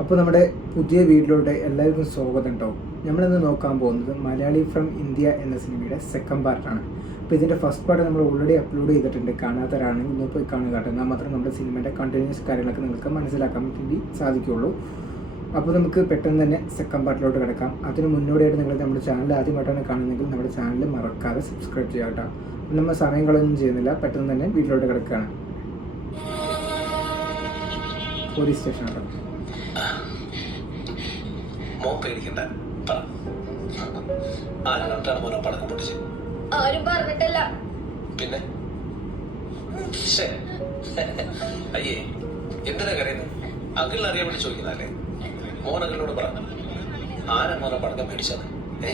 അപ്പോൾ നമ്മുടെ പുതിയ വീഡിയോയിലൂടെ എല്ലാവർക്കും സ്വാഗതം ഉണ്ടാവും. നമ്മളിന്ന് നോക്കാൻ പോകുന്നത് മലയാളി ഫ്രം ഇന്ത്യ എന്ന സിനിമയുടെ സെക്കൻഡ് പാർട്ടാണ്. അപ്പോൾ ഇതിൻ്റെ ഫസ്റ്റ് പാർട്ട് നമ്മൾ ഓൾറെഡി അപ്ലോഡ് ചെയ്തിട്ടുണ്ട്. കാണാത്തവരാണെങ്കിൽ ഇന്ന് പോയി കാണുക കേട്ടോ. എന്നാൽ മാത്രം നമ്മുടെ സിനിമയുടെ കണ്ടിന്യൂസ് കാര്യങ്ങളൊക്കെ നിങ്ങൾക്ക് മനസ്സിലാക്കാൻ വേണ്ടി സാധിക്കുകയുള്ളൂ. അപ്പോൾ നമുക്ക് പെട്ടെന്ന് തന്നെ സെക്കൻഡ് പാർട്ടിലോട്ട് കിടക്കാം. അതിന് മുന്നോടിയായിട്ട് നിങ്ങൾ നമ്മുടെ ചാനൽ ആദ്യമായിട്ടാണ് കാണുന്നതെങ്കിൽ നമ്മുടെ ചാനൽ മറക്കാതെ സബ്സ്ക്രൈബ് ചെയ്യുക കേട്ടോ. നമ്മൾ സമയം കളയൊന്നും ചെയ്യുന്നില്ല, പെട്ടെന്ന് തന്നെ വീട്ടിലോട്ട് കിടക്കുകയാണ്. പോലീസ് സ്റ്റേഷൻ കേട്ടോ. ആരും പറഞ്ഞിട്ടല്ല. പിന്നെ അയ്യേ എന്തിനാ കരയുന്നത്? അങ്കിളിനെ അറിയാൻ വേണ്ടി ചോദിക്കുന്നല്ലേ? മോൻ അങ്കിളിനോട് പറ, ആരാ മോനെ പടക്കം മേടിച്ചത്?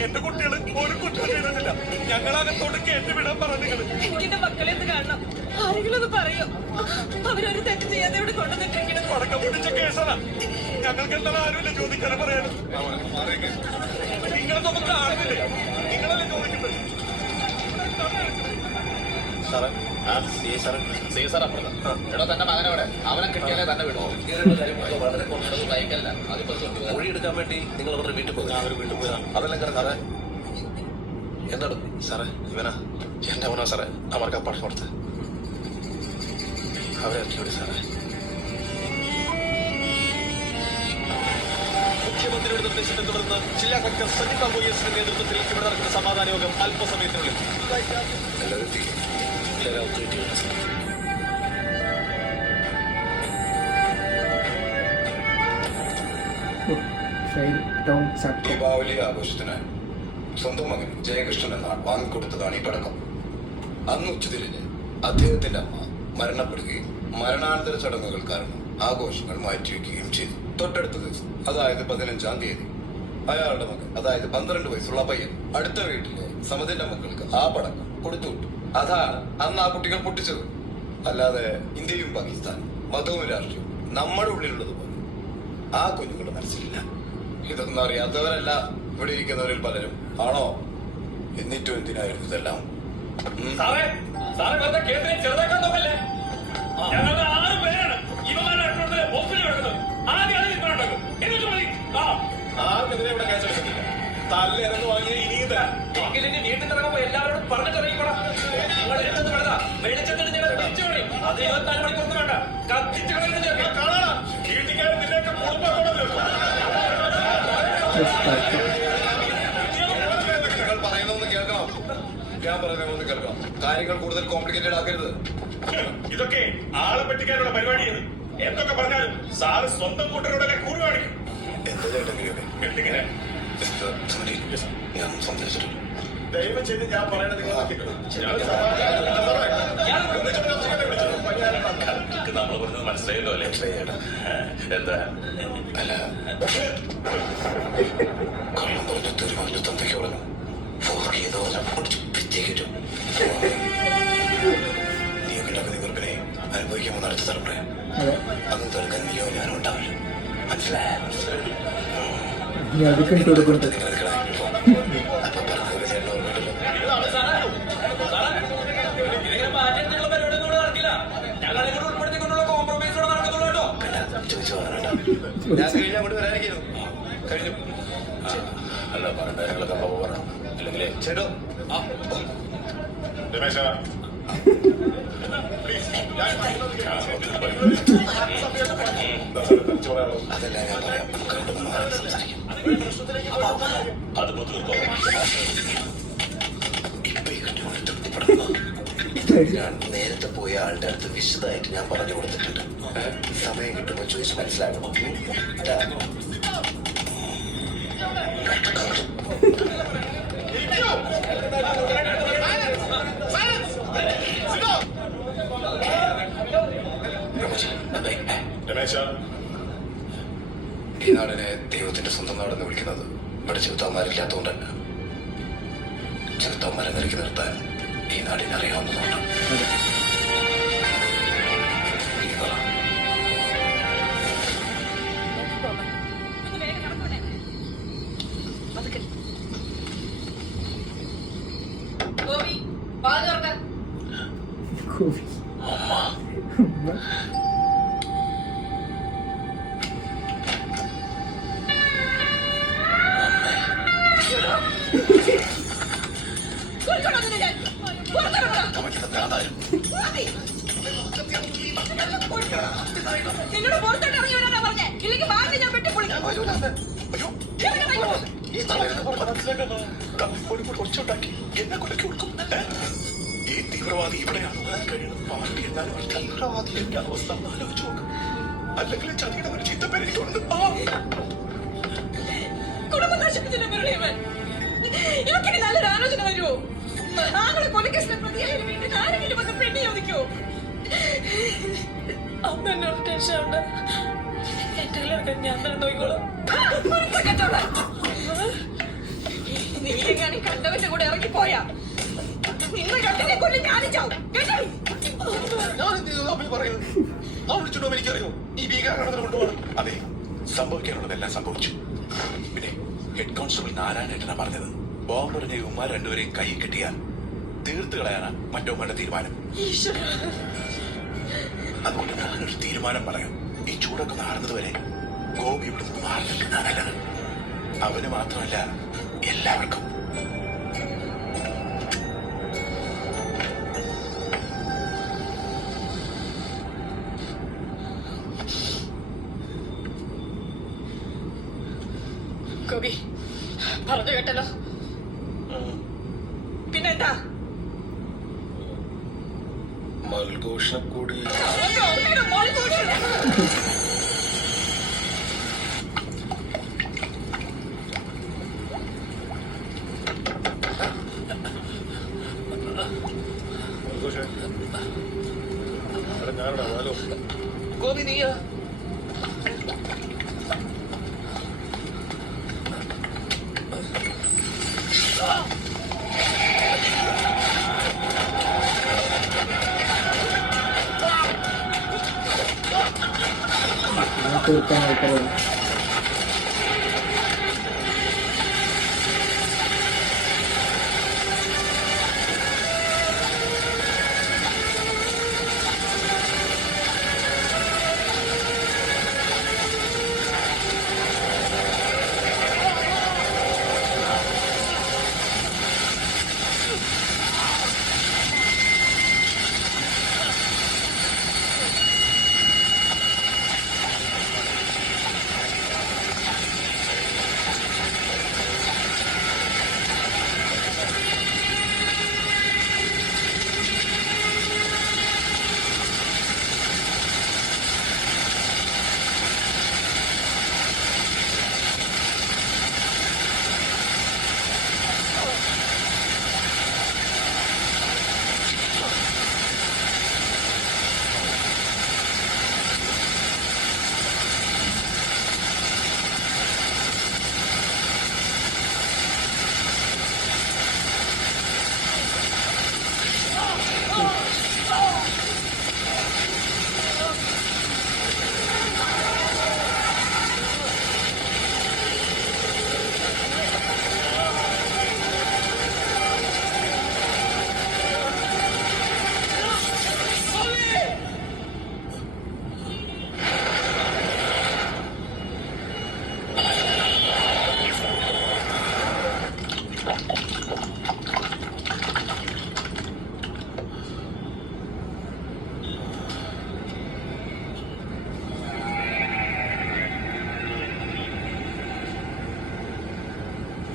എന്റെ കുട്ടികള് ഒരു കുറ്റം ചെയ്തിട്ടില്ല. ഞങ്ങളകത്തോട് കേട്ടുവിടാൻ പറഞ്ഞു. എനിക്കെന്റെ മക്കളെ ഒന്ന് കാണണം. ആരെങ്കിലും ഒന്ന് പറയോ? അവരൊരു തെറ്റ് ചെയ്യാതെ ഇവിടെ കൊണ്ടുവന്നിട്ടിരിക്കണം. പടക്കം പിടിച്ച കേസാണ്. ഞങ്ങൾക്ക് എന്താണ് ആരുമില്ല ചോദിക്കാനും പറയാനും. നിങ്ങളെ നമുക്ക് ആരുമില്ലേ? നിങ്ങളല്ലേ ചോദിക്കുന്നത്? തന്റെ മകനോടെ അവനെ കിട്ടിയാലേ തന്നെ വിടുമോ? മൊഴിയെടുക്കാൻ വേണ്ടി നിങ്ങൾ അവരുടെ വീട്ടിൽ പോകും. വീട്ടിൽ പോയതാണ്. അതെല്ലാം കിടക്കാതെ എന്താണ് സാറേ? ഇവനാ എന്റെ മോനാ സാറേ. അവർക്ക് പണം കൊടുത്ത് അവരെ ഇറക്കി സാറേ. മുഖ്യമന്ത്രിയുടെ നിർദ്ദേശത്തെ തുടർന്ന് ജില്ലാ കളക്ടർ സജിത് ബാബു എസിന്റെ നേതൃത്വത്തിൽ ഇവിടെ നടക്കുന്ന സമാധാന യോഗം അല്പസമയത്തിനുള്ളിൽ ദീപാവലി ആഘോഷത്തിന് സ്വന്തം മകൻ ജയകൃഷ്ണൻ എന്നാണ് വാങ്ങിക്കൊടുത്തതാണ് ഈ പടക്കം. അന്ന് ഉച്ചതിരിഞ്ഞ് അദ്ദേഹത്തിന്റെ അമ്മ മരണപ്പെടുകയും മരണാനന്തര ചടങ്ങുകൾ കാരണം ആഘോഷങ്ങൾ മാറ്റിവെക്കുകയും ചെയ്തു. തൊട്ടടുത്ത ദിവസം, അതായത് 15-ാം തീയതി, അയാളുടെ മകൻ, അതായത് 12 വയസ്സുള്ള പയ്യൻ, അടുത്ത വീട്ടിലെ സമതിന്റെ മക്കൾക്ക് ആ പടക്കം കൊടുത്തുവിട്ടു. അതാണ് അന്ന് ആ കുട്ടികൾ പൊട്ടിച്ചത്. അല്ലാതെ ഇന്ത്യയും പാകിസ്ഥാനും മതവും രാഷ്ട്രീയവും നമ്മുടെ ഉള്ളിലുള്ളതുപോലെ ആ കുഞ്ഞുങ്ങളുടെ മനസ്സിലില്ല. ഇതൊന്നും അറിയാത്തവരല്ല ഇവിടെ ഇരിക്കുന്നവരിൽ പലരും. ആണോ? എന്നിട്ടും എന്തിനായിരുന്നു ഇതെല്ലാം? ചെറുതാക്കാൻ നോക്കല്ലേ? ഞങ്ങളുടെ 6 പേരാണ് ഇവന്മാരുടെ ഹോസ്പിറ്റലിൽ കിടക്കുന്നത്. ആദ്യം അത് നിൽക്കുന്നുണ്ടാക്കും. എന്നിട്ട് മതി. ആർക്കെതിരെ ഇവിടെ കേസെടുക്കുന്നില്ല. തല്ലെന്ന് വാങ്ങിയ ഇനിയും തരാം. എങ്കിലും വീട്ടിൽ ഇറങ്ങുമ്പോ എല്ലാവരോടും പറഞ്ഞിട്ടിറങ്ങിക്കോളാം. നിങ്ങൾ എടുത്തത് വേണ്ട. വെളിച്ചത്തിന് നിങ്ങൾ തിരിച്ചുപണി. അത് 24 മണിക്കൂർ വേണ്ട. കത്തിച്ചു കാണാം. വീട്ടുകാരൻ നിന്നേക്ക് കുടുംബത്തോടെ നിങ്ങൾ പറയുന്നൊന്ന് കേൾക്കണം. ഞാൻ പറയുന്നൊന്ന് കേൾക്കണം. കാര്യങ്ങൾ കൂടുതൽ കോംപ്ലിക്കേറ്റഡ് ആക്കരുത്. ഇതൊക്കെ ആളെ പറ്റിക്കാനുള്ള പരിപാടിയാണ്. എന്തൊക്കെ പറഞ്ഞാലും സാറ് സ്വന്തം കൂട്ടരോടൊക്കെ കൂടി കാണിക്കും. എന്താ ചേട്ടെങ്കിലും എന്തിങ്ങനെ ഞാൻ സംസാരിച്ചിട്ടുണ്ട്. ദയവ് ചെയ്ത് ഞാൻ പറയുന്നത് നിങ്ങൾ നമ്മൾ പറഞ്ഞത് മനസ്സിലായല്ലോ അല്ലേ? എന്താ അല്ല, കള്ളം പറഞ്ഞ തെരുവാൻ്റെ തന്തയ്ക്ക് പറഞ്ഞു ചെയ്തോ പ്രത്യേകിച്ചും നീ ഉണ്ടാക്കുന്ന നിങ്ങൾക്കിനെ അനുഭവിക്കുമ്പോൾ നടത്തി തരട്ടെ. അന്ന് തീർക്കാൻ നീയോ ഞാനും ഉണ്ടാവില്ല. മനസ്സിലായോ? അപ്പൊ പറഞ്ഞത് ചേട്ടൻ ഓർമ്മയിട്ടല്ലോ. ചോദിച്ചു പോകാനുണ്ടോ? ഞാൻ കഴിഞ്ഞ അങ്ങോട്ട് വരാനിരിക്കുന്നു. കഴിഞ്ഞു. അല്ല പറഞ്ഞ ഞങ്ങളൊക്കെ പറഞ്ഞു. അല്ലെങ്കിലേ ചേട്ടോ രമേശ അതല്ല ഞാൻ പറയാം. നമുക്ക് സംസാരിക്കാം. അതിപ്പോ തീർത്തോ? ഇപ്പൊ ഈ കണ്ടുകൊണ്ട് തൃപ്തിപ്പെടുന്നു. ഞാൻ നേരത്തെ പോയ ആളുടെ അടുത്ത് വിശദമായിട്ട് ഞാൻ പറഞ്ഞു കൊടുത്തിട്ടുണ്ട്. സമയം കിട്ടുമ്പോൾ ചോദിച്ച് മനസ്സിലാക്കണം. രമേശ, ഈ നാടിനെ ദൈവത്തിന്റെ സ്വന്തം നാടെന്ന് വിളിക്കുന്നത് ഇവിടെ ചെറുത്താന്മാരില്ലാത്തതുകൊണ്ടല്ല. ചെറുത്താന്മാരെ നിലയ്ക്ക് നിർത്താൻ ഈ നാടിനെ അറിയാവുന്നതുകൊണ്ട്. അയ്യോ ഈ തലവേദന പറഞ്ഞ മനസ്സിലാക്കാമോ? ഒച്ചുണ്ടാക്കി എന്നെ കൊലക്കി കൊടുക്കും. ഈ തീവ്രവാദി ഇവിടെയാണ് കഴിയുന്നത്. പാർട്ടി എന്നാലും തീവ്രവാദി എന്റെ അവസ്ഥ ആലോചിച്ച് നോക്കും. അല്ലെങ്കിൽ ചതിയുടെ ഒരു ചീത്തപ്പേര് എനിക്കുണ്ട്. കുടുംബം നശിപ്പിച്ചില്ല മുരളിയവൻ. ഇവക്കിനി നല്ലൊരു ആലോചന വരുമോ? ആങ്ങളെ കൊലക്കേസിലെ പ്രതിയായ വീട്ടിൽ ആരെങ്കിലും വന്ന് പെണ്ണി ചോദിക്കോ? അമ്മ എന്നോട് ടെൻഷൻ ഉണ്ട്. എന്റെ എല്ലാവർക്കും ഞാൻ തന്നെ നോക്കിക്കോളാം. നീ എങ്ങനെ കണ്ടവന്റെ കൂടെ ഇറങ്ങിപ്പോയാ നിന്നെ രണ്ടിനെ കൊല്ലം ഞാനും ചാവും. എനിക്കറിയോ ഈ ഭീകരാക്രമണത്തിന് കൊണ്ടുപോകണം. അതെ, സംഭവിക്കാനുള്ളതെല്ലാം സംഭവിച്ചു. പിന്നെ ഹെഡ് കോൺസ്റ്റബിൾ നാരായണേട്ടനാ പറഞ്ഞത്, ബോംബെറിഞ്ഞ ഇവന്മാർ രണ്ടുപേരെയും കൈ കിട്ടിയാൽ തീർത്ത് കളയാനാ മറ്റവന്മാരുടെ തീരുമാനം. അതുകൊണ്ട് ഞാനൊരു തീരുമാനം പറയാം. ഈ ചൂടൊക്കെ നാടുന്നത് വരെ ഗോപി ഇവിടെ നിന്ന് മാറി നിൽക്കുന്ന നല്ലത്. അവന് മാത്രമല്ല, എല്ലാവർക്കും. ഗോപി പറഞ്ഞു കേട്ടല്ലോ. പിന്നെന്താ മൽഘോഷിനെ കൂടി ഗോപി നീയാ? തീർക്കാൻ ആൾക്കാർ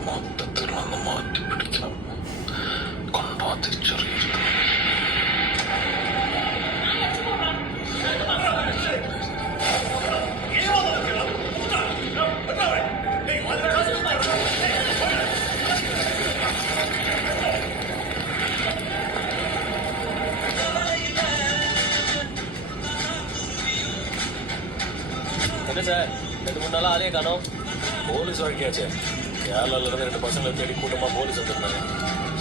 മൊത്തത്തിൽ വന്ന് മാറ്റി പിടിക്കണം. കൊണ്ടാ തിരിച്ചറിയരുത്. என்ன சார் 2-3 நாளா ஆளையே காணோம். போலீஸ் வழக்கியாச்சே. கேரளால இருந்து 2 பசங்களை தேடி கூட்டமா போலீஸ் வந்திருந்தாங்க.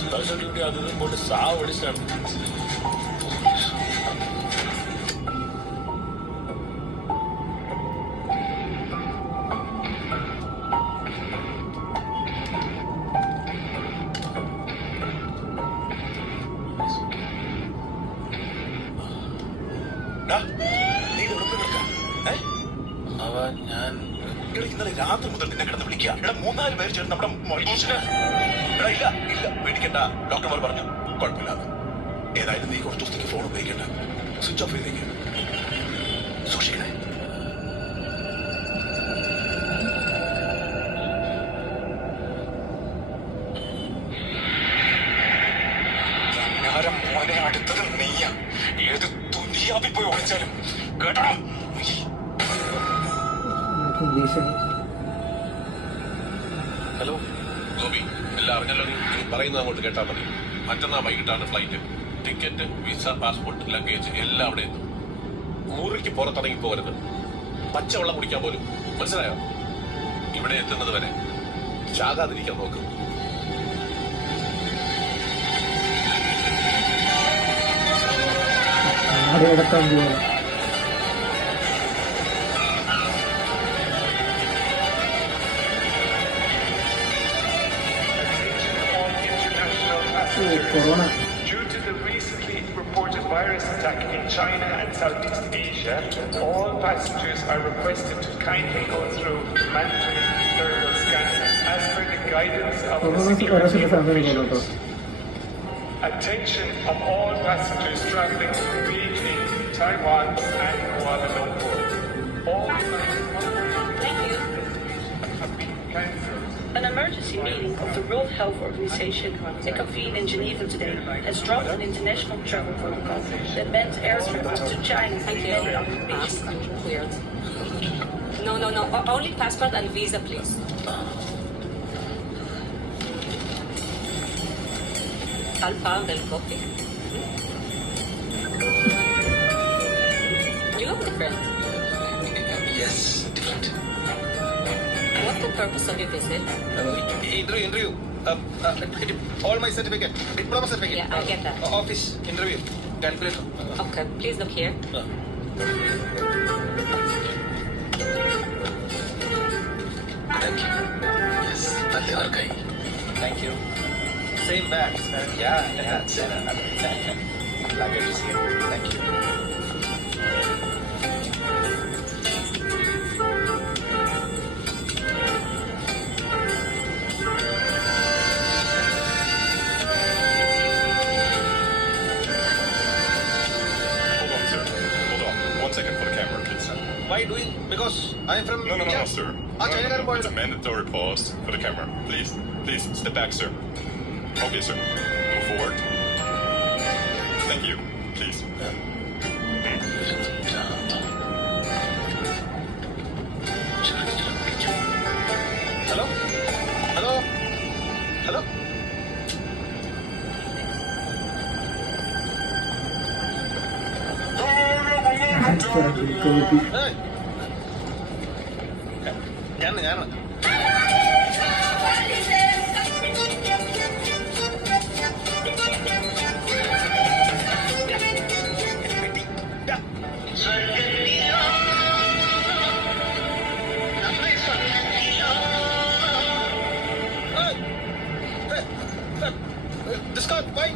ஸ்பெஷல் டியூட்டி அது இதுன்னு போட்டு சாவடிச்சிட்டாங்க. ഞാൻ ഇന്നലെ രാത്രി മുതൽ നിന്നെ കിടന്ന് വിളിക്കുക. 3-4 പേര് ചേർന്ന് നമ്മുടെ മൽഘോഷിനെ. ഇല്ല ഇല്ല പേടിക്കണ്ട, ഡോക്ടർമാർ പറഞ്ഞു കുഴപ്പമില്ലാതെ. ഏതായാലും നീ കുറച്ച് ദിവസത്തേക്ക് ഫോൺ ഉപയോഗിക്കണ്ട, സ്വിച്ച് ഓഫ് ചെയ്തേക്ക്. സൂക്ഷിക്കണേ. അടുത്തത് നീയ. ഏത് തുനിയാവിൽ പോയി ഒളിച്ചാലും കേട്ടോ നീ. ഭീഷണി. ഹലോ ഗോപി, എല്ലാം അറിഞ്ഞല്ലോ. നീ പറയുന്നത് അങ്ങോട്ട് കേട്ടാൽ മതി. മറ്റന്നാ വൈകിട്ടാണ് flight. Ticket, visa, passport, luggage എല്ലാം അവിടെ എത്തും. മുറിക്ക് പുറത്തിറങ്ങി പോകരുത്. പച്ചവെള്ളം കുടിക്കാൻ പോലും. മനസ്സിലായോ? ഇവിടെ എത്തുന്നത് വരെ ചാകാതിരിക്കാൻ നോക്കും. നാട് കിടക്കാൻ പോവുക. Corona. Due to the recently reported virus attack in China and Southeast Asia, all passengers are requested to kindly go through mandatory thermal scanning as per the guidance of the corona security ഒരാഴ്ച സമയം കൊണ്ടോ. officials. Attention of all passengers traveling to Beijing, Taiwan and Kuala Lumpur. All Thank you. have been cancelled. An emergency meeting of the World Health Organization that convened in Geneva today has dropped an international travel protocol that bans airtrips to China and many other nations. Weird. No. Only passport and visa, please. I'll pound and copy. You look different. Yes, different. What's the purpose of your visit? Interview. All my certificate, diploma certificate. Yeah, I get that. Office interview, calculator. Okay, please look here. Thank you. Yes, that's our guy. Thank you. Same bags. Yeah. Luggage is here. Thank you. Hold on, sir. Hold on. 1 second for the camera, please. Why doing? Because I'm from No, India. sir. It's a mandatory pause for the camera. Please, step back, sir. Okay, sir. Move forward. Thank you. Please. Hello? Hello? Hello? Copy. Hey. ഞാൻ Discount, why?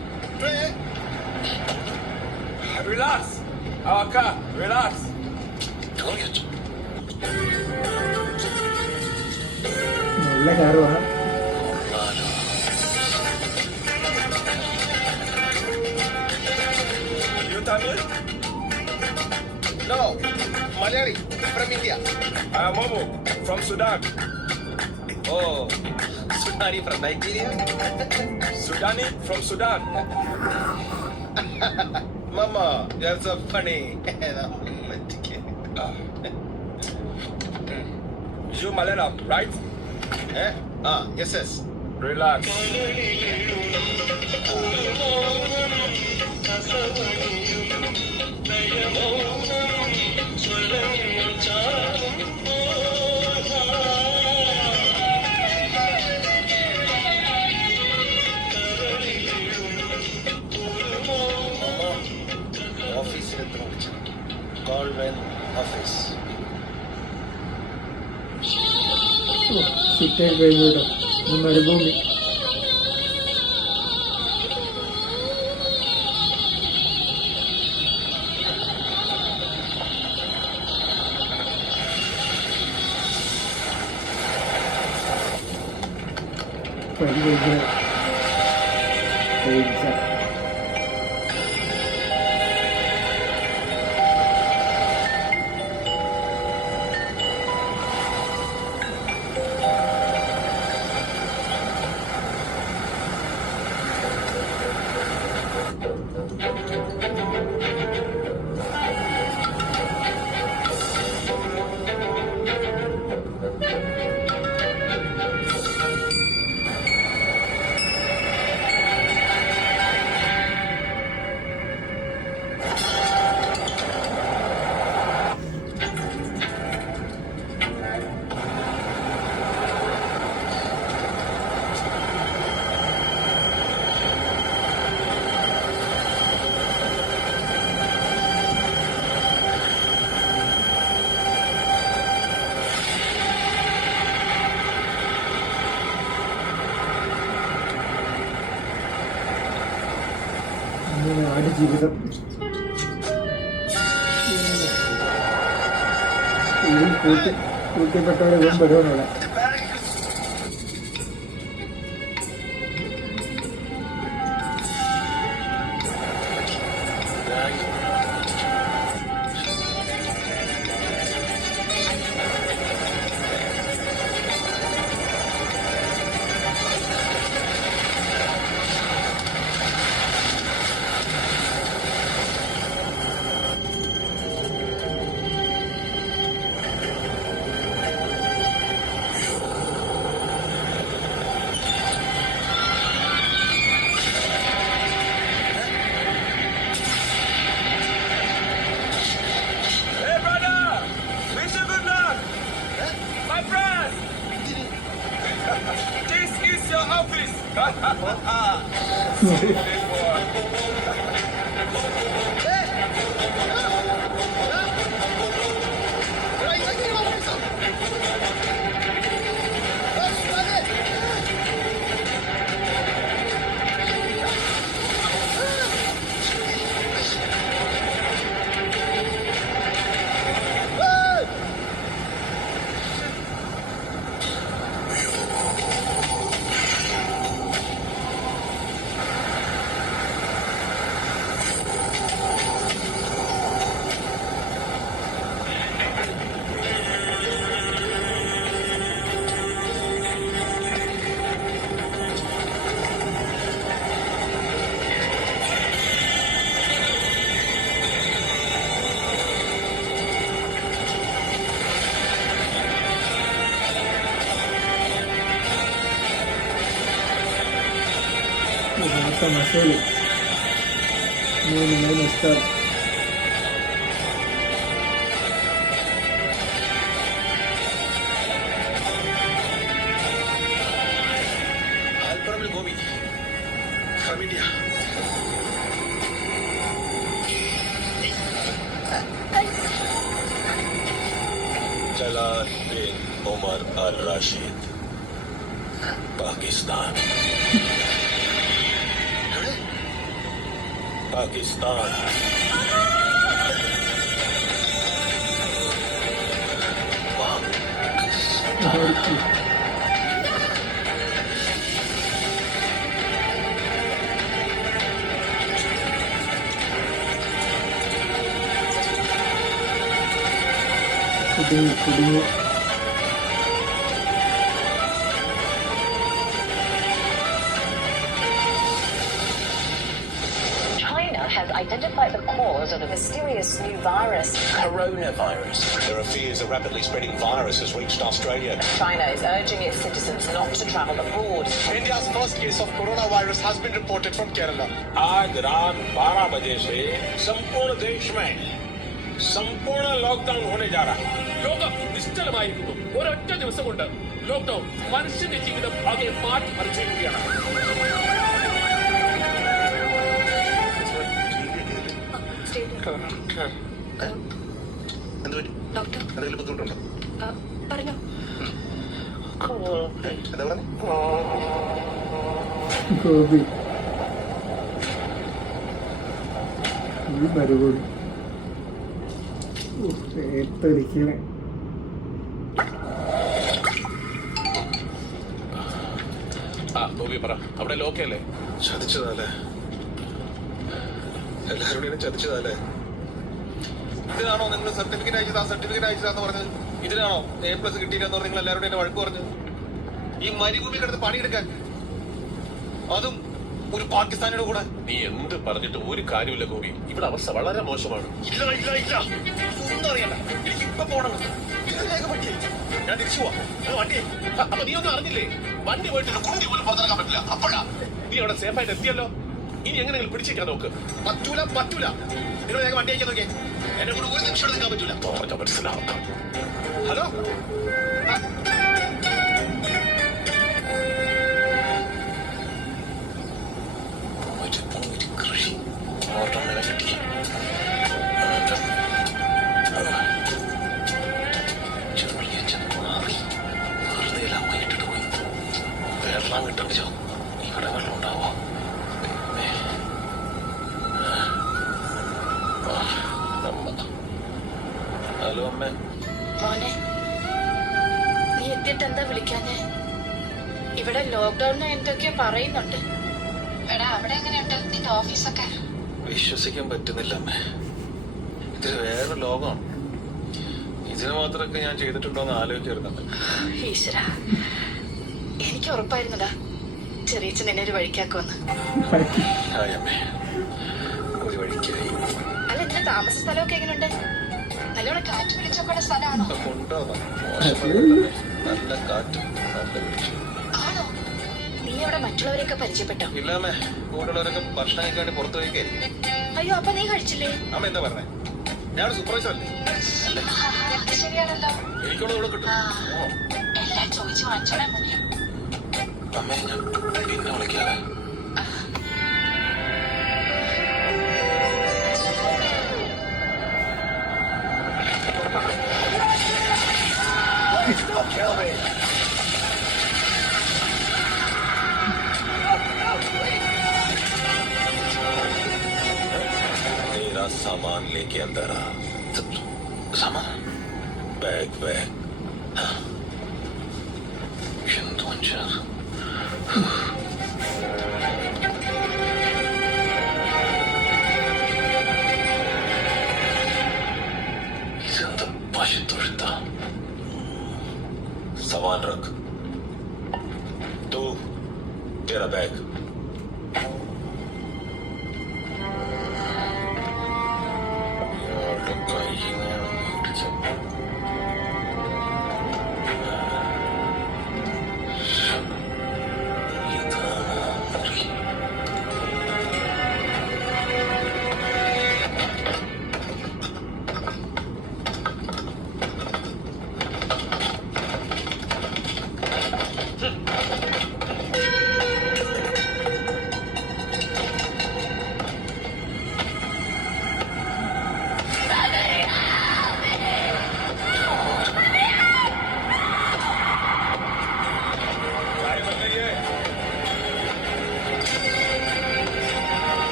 Relax. Our car. Relax. നല്ല കാറുമാണ്. You Tamil? No, Malayali from India. Momo from Sudan. Oh, Sudani from Nigeria. Sudani from Sudan. Mama, you're so funny. You Malayalam, right? Eh? Yes. Relax. Office call when office. സിറ്റായി കഴിഞ്ഞൂട്ടോ. മരുഭൂമി. പരിചയ ആടുജീവിതം. ഇവൻ കൂട്ടിപ്പെട്ടവരെ ഇവൻ പെടുവാനുള്ള. Hey, brother! Wish you good luck! My friend! This is your office! മസേല് 3 star. Alapparambil Gopi from India. Jalal bin Umar Al Rashid, Pakistan. Pakistan. കുടുങ്ങി. China has identified the cause of the mysterious new virus. Coronavirus. There are fears a rapidly spreading virus has reached Australia. China is urging its citizens not to travel abroad. India's first case of coronavirus has been reported from Kerala. आज रात 12 बजे से संपूर्ण देश में संपूर्ण lockdown होने जा रहा है. ലോകം നിശ്ചലമായിരിക്കുന്നു. ഒരൊറ്റ ദിവസം കൊണ്ട് ലോക്ക്ഡൌൺ മനുഷ്യന്റെ ജീവിതം ആകെ മാറ്റി മറിച്ചിരിക്കുകയാണ്. ഡോക്ടർ എന്തെങ്കിലും ബുദ്ധിമുട്ടുണ്ടോ? പറഞ്ഞോ. എന്താ പറഞ്ഞു? ഗോപി ഈ മരുകൂടി ഏത്തടിക്കണേ. ഗോപി പറ, അവിടെ ലോക്കല്ലേ? ചതിച്ചതല്ലേ, എല്ലാവരുടെയും ചതിച്ചതല്ലേ. ഇതിനാണോ നിങ്ങൾ സർട്ടിഫിക്കറ്റ് അയച്ചതാന്ന് പറഞ്ഞത്? ഇതിനാണോ A+ കിട്ടിയില്ലെന്ന് പറഞ്ഞ് നിങ്ങൾ എല്ലാവരുടെയും എന്നെ വഴക്ക് പറഞ്ഞത്? ഈ മരുഭൂമി കിടന്ന് പണിയെടുക്കാൻ, അതും ഒരു പാകിസ്ഥാനിയുടെ കൂടെ. നീ എന്ത് പറഞ്ഞിട്ട് ഒരു കാര്യമില്ല ഗോപി, ഇവിടെ അവസ്ഥ വളരെ മോശമാണ്. ഇല്ല ഒന്നും അറിയണ്ട, എനിക്ക് ഇപ്പൊ പോകണം. ഞാൻ തിരിച്ചു പോവാ. വണ്ടി അപ്പൊ നീ ഒന്നും അറിഞ്ഞില്ലേ? വണ്ടി പോയിട്ട് കുണ്ടി പോലും പുറത്തിറക്കാൻ പറ്റില്ല. അപ്പോഴാ നീ അവിടെ സേഫായിട്ട് എത്തിയല്ലോ. ഇനി എങ്ങനെയെങ്കിലും പിടിച്ചേക്കാൻ നോക്ക്. പറ്റൂല. നിങ്ങൾ വേഗം വണ്ടി അയക്കാൻ നോക്കിയേ. എന്നെ കൊണ്ട് ഒരു നിമിഷം നിൽക്കാൻ പറ്റൂല. പറഞ്ഞ മനസ്സിലാക്കാം. ഹലോ, കൃഷി ഓട്ടോണിനെ കിട്ടി. വെറുതെ എല്ലാം വൈകിട്ടിട്ട് പോയി. വെള്ളം കിട്ടണ്ടോ? ഇവിടെ വെള്ളം ഉണ്ടാവോ? എന്നിട്ട് എന്താ വിളിക്കാഞ്ഞേ? ഇവിടെ ലോക്ക്ഡൌണിന് എന്തൊക്കെയോ പറയുന്നുണ്ട്. എടാ അവിടെ എങ്ങനെയുണ്ട് നിന്റെ ഓഫീസൊക്കെ? വിശ്വസിക്കാൻ പറ്റുന്നില്ല അമ്മേ. ഇതൊരു വേറെ ലോകമാണ്. ഇതിന് മാത്രമൊക്കെ ഞാൻ ചെയ്തിട്ടുണ്ടോന്ന് ആലോചിച്ചിരുന്നുണ്ട്. ഈശ്വര, എനിക്ക് ഉറപ്പായിരുന്നടാ ചെറിയച്ഛൻ എന്നെ ഒരു വഴിക്കാക്കുമെന്ന്. ഹായ് അമ്മേ, ഒരു വഴിക്കായി. അല്ല, ഇതിന്റെ താമസ സ്ഥലമൊക്കെ എങ്ങനെയുണ്ട്? നല്ലോണം കാറ്റ് പിടിച്ചൊക്കെ സ്ഥലമാണോ? കൊണ്ടുപോകാം. മോശമല്ല, നല്ല കാറ്റും നല്ല വെളിച്ചം. ആണോ? നീ അവിടെ മറ്റുള്ളവരെയൊക്കെ പരിചയപ്പെട്ടോ? ഇല്ലാമേ, കൂടുതലുള്ളവരൊക്കെ ഭക്ഷണം കഴിക്കാണ്ട് പുറത്തു പോയിക്കായിരിക്കും. അയ്യോ, അപ്പൊ നീ കഴിച്ചില്ലേ? അമ്മ എന്താ പറഞ്ഞേ? ഞാൻ സൂപ്പർവൈസർ അല്ലേ? അത് ശരിയാണല്ലോ. എനിക്കുള്ള ഇവിടെ കിട്ടും. എല്ലാം ചോദിച്ചു വാങ്ങിച്ചോളാം മോനെ. അമ്മേ, ഞാൻ പിന്നെ വിളിക്കാതെ. मेरा सामान लेके अंदर आ. सामान? Bag bag. എന്ത് മനുഷ്യർ. ഇതെന്ത് പശുത്തൊഴുത്ത. सामान रख. तू तेरा बैग.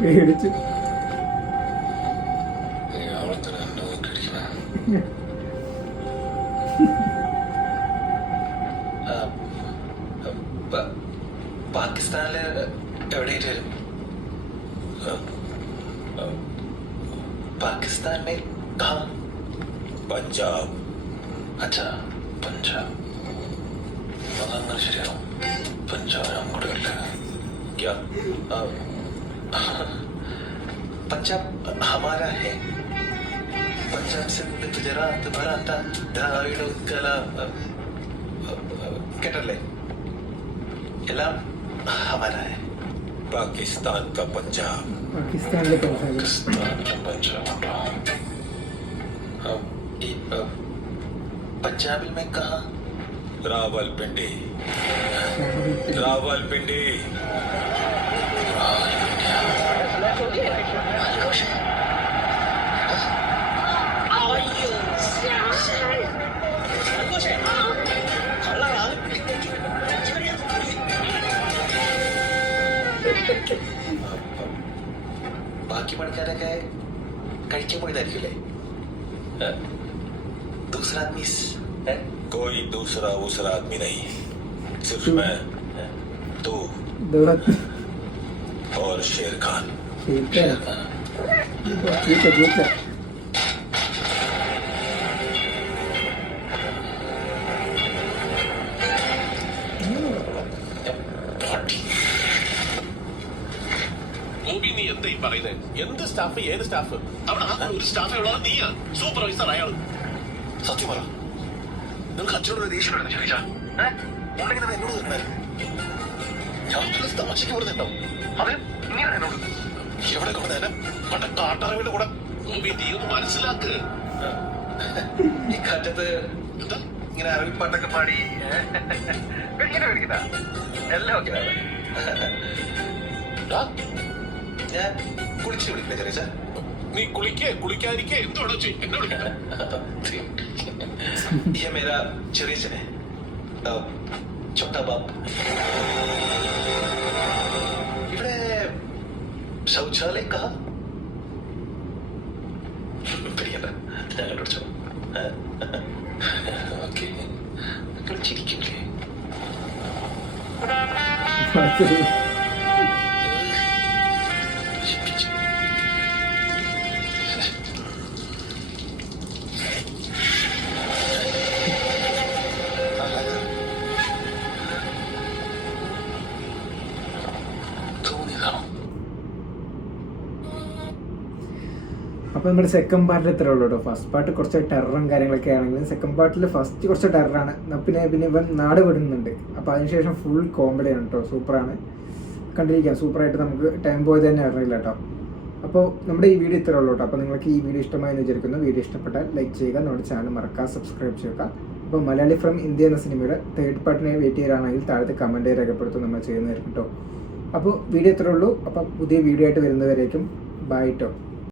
പേടിച്ച് പാകിസ്ഥാനില് എവിടെയായിട്ട് വരും? പാകിസ്ഥാൻ में कहाँ? പഞ്ചാബ്. അച്ഛാ, പഞ്ചാബ് അതങ്ങനെ ശരിയാണോ? പഞ്ചാബ് അങ്ങോട്ട് വരില്ല. क्या? पंजाब हमारा है. पंजाब से गुजरात मराठा द्राविड उत्कला केटले एല്ലാം हमारा है. पाकिस्तान का पंजाब. പാകിസ്ഥാനിലെ पाकिस्तान का पंजाब. पंजाबी में कहाँ? रावलपिंडी. रावलपिंडी. ബാക്കി പണിക്കാരൊക്കെ കഴിക്കാൻ പോയതായിരിക്കില്ലേ? दूसरा आदमी कोई दूसरा उसरा आदमी नहीं, सिर्फ मैं, तू और शेर खान. ഗോപി, നീ എന്താ ഈ പറയുന്നത്? എന്ത് സ്റ്റാഫ്? ഏത് സ്റ്റാഫ്? അവിടെ ആ ഒരു സ്റ്റാഫേ ഉള്ളത് നീയാ, സൂപ്പർവൈസർ അയാൾ. സത്യം പറ, നിങ്ങൾക്ക് അച്ഛനോട് ദേഷ്യം ചോദിച്ചാ ഉണ്ടെങ്കിൽ എന്നോട് തന്നെ. ഞാൻ തമാശക്ക് പറഞ്ഞിട്ടുണ്ടാവും. അത് ഇങ്ങനെ എന്നോട് എവിടെ കൊണ്ടുതന്നെ പണ്ട കാട്ടറവിന്റെ കൂടെ. ഗോപി, നീ ഒന്ന് മനസ്സിലാക്ക്. ഈ കാറ്റത്ത് എന്താ ഇങ്ങനെ അറബിപ്പാട്ടൊക്കെ പാടി ഇങ്ങനെ മേടിക്കുന്ന എല്ലാം ഓക്കെ. ഞാൻ കുളിച്ച് വിളിക്കില്ല ചെറിയ. നീ കുളിക്കാതിരിക്കെ എന്തോടോ ചെയ്യും എന്നോട് വിളിക്കണ്ട. ये मेरा ചെറിയച്ഛനെ, छोटा बाप. ശൗചാലയം കഹാ പേടിക്കണ്ട, ഞാൻ കണ്ടുപിടിച്ചോ. ഓക്കെ, നിങ്ങൾ ചിരിക്കില്ലേ? തോന്നിയതാണോ? അപ്പോൾ നമ്മുടെ സെക്കൻഡ് പാർട്ടിൽ ഇത്രേ ഉള്ളൂ കേട്ടോ. ഫസ്റ്റ് പാർട്ട് കുറച്ച് ടെററും കാര്യങ്ങളൊക്കെ ആണെങ്കിലും സെക്കൻഡ് പാർട്ടിൽ ഫസ്റ്റ് കുറച്ച് ടെററാണ്. പിന്നെ ഇവൻ നാട് വിടുന്നുണ്ട്. അപ്പോൾ അതിനുശേഷം ഫുൾ കോമഡിയാണ് കേട്ടോ. സൂപ്പറാണ്, കണ്ടിരിക്കാം. സൂപ്പറായിട്ട് നമുക്ക് ടൈം പോയത് തന്നെ അറിയില്ല കേട്ടോ. അപ്പോൾ നമ്മുടെ ഈ വീഡിയോ ഇത്രേ ഉള്ളൂ കേട്ടോ. അപ്പോൾ നിങ്ങൾക്ക് ഈ വീഡിയോ ഇഷ്ടമായെന്ന് വിചാരിക്കുന്നു. വീഡിയോ ഇഷ്ടപ്പെട്ടാൽ ലൈക്ക് ചെയ്യുക, നമ്മുടെ ചാനൽ മറക്കാതെ സബ്സ്ക്രൈബ് ചെയ്യുക. അപ്പോൾ മലയാളി ഫ്രം ഇന്ത്യ എന്ന സിനിമയുടെ തേർഡ് പാർട്ടിനെ വെയിറ്റ് ചെയ്യാനാണെങ്കിൽ താഴത്തെ കമൻറ്റ് രേഖപ്പെടുത്തും, നമ്മൾ ചെയ്യുന്നതായിരിക്കും കേട്ടോ. അപ്പോൾ വീഡിയോ ഇത്രേ ഉള്ളൂ. അപ്പോൾ പുതിയ വീഡിയോ ആയിട്ട് വരുന്നവരേക്കും ബൈ കേട്ടോ.